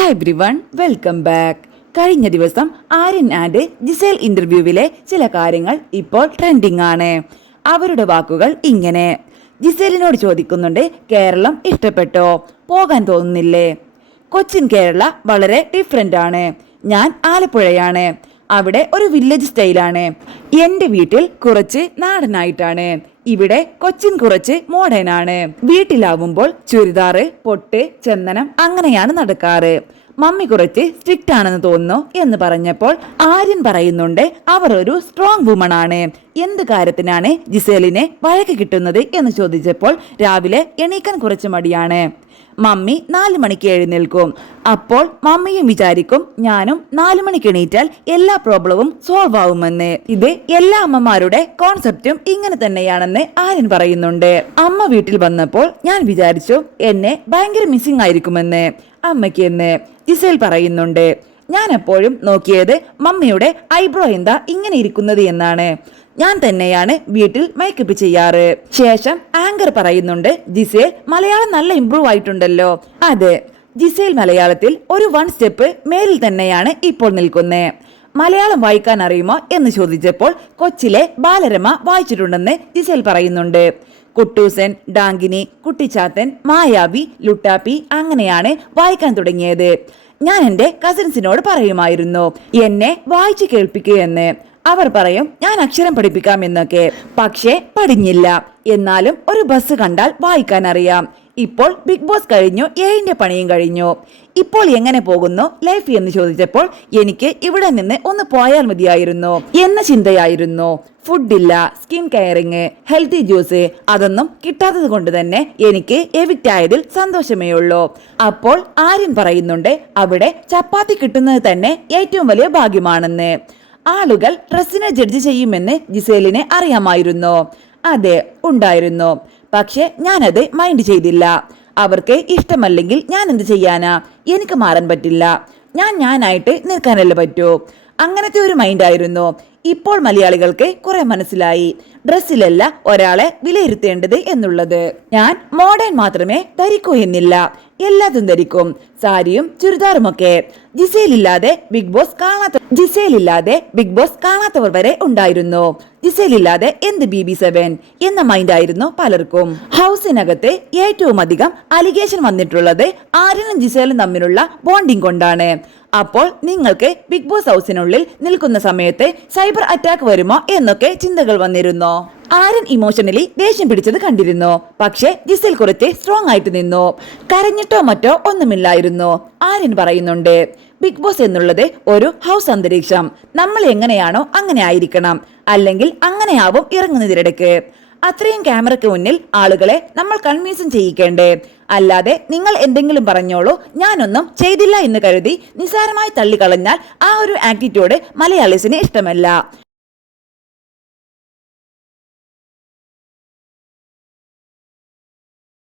Hi everyone, welcome back. കഴിഞ്ഞ ദിവസം Aryan and Gizele ഇന്റർവ്യൂവിലെ ചില കാര്യങ്ങൾ ഇപ്പോൾ ട്രെൻഡിങ് ആണ്. അവരുടെ വാക്കുകൾ ഇങ്ങനെ: ജിസേലിനോട് ചോദിക്കുന്നുണ്ട്, കേരളം ഇഷ്ടപ്പെട്ടോ, പോകാൻ തോന്നുന്നില്ലേ? കൊച്ചിൻ കേരള വളരെ ഡിഫറെന്റ് ആണ്. ഞാൻ ആലപ്പുഴയാണ്, അവിടെ ഒരു വില്ലേജ് സ്റ്റൈലാണ്. എന്റെ വീട്ടിൽ കുറച്ച് നാടനായിട്ടാണ്, ഇവിടെ കൊച്ചിൻ കുറച്ച് മോഡേൺ ആണ്. വീട്ടിലാവുമ്പോൾ ചുരിദാറ്, പൊട്ട്, ചന്ദനം അങ്ങനെയാണ് നടക്കാറ്. മമ്മി കുറച്ച് സ്ട്രിക്റ്റ് ആണെന്ന് തോന്നുന്നു എന്ന് പറഞ്ഞപ്പോൾ ആര്യൻ പറയുന്നുണ്ട്, അവർ ഒരു സ്ട്രോങ് വുമൺ ആണ്. എന്ത് കാര്യത്തിനാണ് ജിസേലിനെ വഴക്ക് കിട്ടുന്നത് എന്ന് ചോദിച്ചപ്പോൾ രാവിലെ എണീക്കാൻ കുറച്ച് മടിയാണ്. മമ്മി 4 മണിക്ക് എഴുന്നേൽക്കും. അപ്പോൾ മമ്മിയും വിചാരിക്കും ഞാനും 4 മണിക്ക് എണീറ്റാൽ എല്ലാ പ്രോബ്ലവും സോൾവ് ആവുമെന്ന്. ഇത് എല്ലാ അമ്മമാരുടെ കോൺസെപ്റ്റും ഇങ്ങനെ തന്നെയാണെന്ന് ആര്യൻ പറയുന്നുണ്ട്. അമ്മ വീട്ടിൽ വന്നപ്പോൾ ഞാൻ വിചാരിച്ചു എന്നെ ഭയങ്കര മിസ്സിംഗ് ആയിരിക്കുമെന്ന് അമ്മയ്ക്ക് എന്ന് ജിസേൽ പറയുന്നുണ്ട്. ഞാൻ എപ്പോഴും നോക്കിയത് മമ്മിയുടെ ഐബ്രോ എന്താ ഇങ്ങനെ ഇരിക്കുന്നത് എന്നാണ്. ഞാൻ തന്നെയാണ് വീട്ടിൽ മേക്കപ്പ് ചെയ്യാറ്. ശേഷം ആങ്കർ പറയുന്നുണ്ട്, ജിസേൽ മലയാളം നല്ല ഇംപ്രൂവ് ആയിട്ടുണ്ടല്ലോ. അതെ, ജിസേൽ മലയാളത്തിൽ ഒരു 1 സ്റ്റെപ്പ് മേലിൽ തന്നെയാണ് ഇപ്പോൾ നിൽക്കുന്നത്. മലയാളം വായിക്കാൻ അറിയുമോ എന്ന് ചോദിച്ചപ്പോൾ കൊച്ചിലെ ബാലരമ വായിച്ചിട്ടുണ്ടെന്ന് ജിസേൽ പറയുന്നുണ്ട്. കുട്ടൂസൻ, ഡാങ്കിനി, കുട്ടിച്ചാത്തൻ, മായാവി, ലുട്ടാപ്പി അങ്ങനെയാണ് വായിക്കാൻ തുടങ്ങിയത്. ഞാൻ എൻ്റെ കസിൻസിനോട് പറയുമായിരുന്നു എന്നെ വായിച്ചു കേൾപ്പിക്കുകയെന്ന്. അവർ പറയും ഞാൻ അക്ഷരം പഠിപ്പിക്കാം എന്നൊക്കെ, പക്ഷേ പഠിഞ്ഞില്ല. എന്നാലും ഒരു ബസ് കണ്ടാൽ വായിക്കാൻ അറിയാം. ഇപ്പോൾ ബിഗ് ബോസ് കഴിഞ്ഞു, ഏഴിന്റെ പണിയും കഴിഞ്ഞു. ഇപ്പോൾ എങ്ങനെ പോകുന്നു ലൈഫ് എന്ന് ചോദിച്ചപ്പോൾ എനിക്ക് ഇവിടെ നിന്ന് ഒന്ന് പോയാൽ മതിയായിരുന്നു എന്ന ചിന്തയായിരുന്നു. ഫുഡില്ല, സ്കിൻ കെയറിങ്, ഹെൽത്തി ജ്യൂസ് അതൊന്നും കിട്ടാത്തത് കൊണ്ട് തന്നെ എനിക്ക് എവിക്റ്റ് ആയതിൽ സന്തോഷമേ ഉള്ളൂ. അപ്പോൾ ആര്യൻ പറയുന്നുണ്ട്, അവിടെ ചപ്പാത്തി കിട്ടുന്നത് തന്നെ ഏറ്റവും വലിയ ഭാഗ്യമാണെന്ന്. ആളുകൾ ഡ്രസ്സിനെ ജഡ്ജ് ചെയ്യുമെന്ന് ജിസേലിനെ അറിയാമായിരുന്നു. അതെ, ഉണ്ടായിരുന്നു. പക്ഷെ ഞാനത് മൈൻഡ് ചെയ്തില്ല. അവർക്ക് ഇഷ്ടമല്ലെങ്കിൽ ഞാൻ എന്ത് ചെയ്യാനാ? എനിക്ക് മാറാൻ പറ്റില്ല. ഞാനായിട്ട് നിൽക്കാനല്ലേ പറ്റൂ. അങ്ങനത്തെ ഒരു മൈൻഡായിരുന്നു. ഇപ്പോൾ മലയാളികൾക്ക് കുറെ മനസ്സിലായി ഡ്രസ്സിലല്ല ഒരാളെ വിലയിരുത്തേണ്ടത് എന്നുള്ളത്. ഞാൻ മോഡേൺ മാത്രമേ ധരിക്കൂ എന്നില്ല, എല്ലാതും ധരിക്കും, സാരിയും ചുരിദാറുമൊക്കെ. ജിസേലില്ലാതെ ബിഗ് ബോസ് കാണാത്തവർ വരെ ഉണ്ടായിരുന്നു. ജിസേലില്ലാതെ എന്ത് BB7 എന്ന മൈൻഡായിരുന്നു പലർക്കും. ഹൗസിനകത്ത് ഏറ്റവും അധികം അലിഗേഷൻ വന്നിട്ടുള്ളത് ആര്യനും ജിസേലും തമ്മിലുള്ള ബോണ്ടിങ് കൊണ്ടാണ്. അപ്പോൾ നിങ്ങൾക്ക് ബിഗ് ബോസ് ഹൗസിനുള്ളിൽ നിൽക്കുന്ന സമയത്ത് സൈബർ അറ്റാക്ക് വരുമോ എന്നൊക്കെ ചിന്തകൾ വന്നിരുന്നു. ആര്യൻ ഇമോഷണലി ദേഷ്യം പിടിച്ചത് കണ്ടിരുന്നു. പക്ഷെ ജിസേൽ കുറച്ച് സ്ട്രോങ് ആയിട്ട് നിന്നു. കരഞ്ഞിട്ടോ മറ്റോ ഒന്നുമില്ലായിരുന്നു. ആര്യൻ പറയുന്നുണ്ട്, ബിഗ് ബോസ് എന്നുള്ളത് ഒരു ഹൗസ് അന്തരീക്ഷം. നമ്മൾ എങ്ങനെയാണോ അങ്ങനെ ആയിരിക്കണം, അല്ലെങ്കിൽ അങ്ങനെയാവും ഇറങ്ങുന്നതിനിടയ്ക്ക്. അത്രയും ക്യാമറയ്ക്ക് മുന്നിൽ ആളുകളെ നമ്മൾ കൺവിൻസും ചെയ്യിക്കേണ്ടേ? അല്ലാതെ നിങ്ങൾ എന്തെങ്കിലും പറഞ്ഞോളൂ, ഞാനൊന്നും ചെയ്തില്ല എന്ന് കരുതി നിസ്സാരമായി തള്ളിക്കളഞ്ഞാൽ ആ ഒരു ആറ്റിറ്റ്യൂഡ് മലയാളീസിന് ഇഷ്ടമല്ല.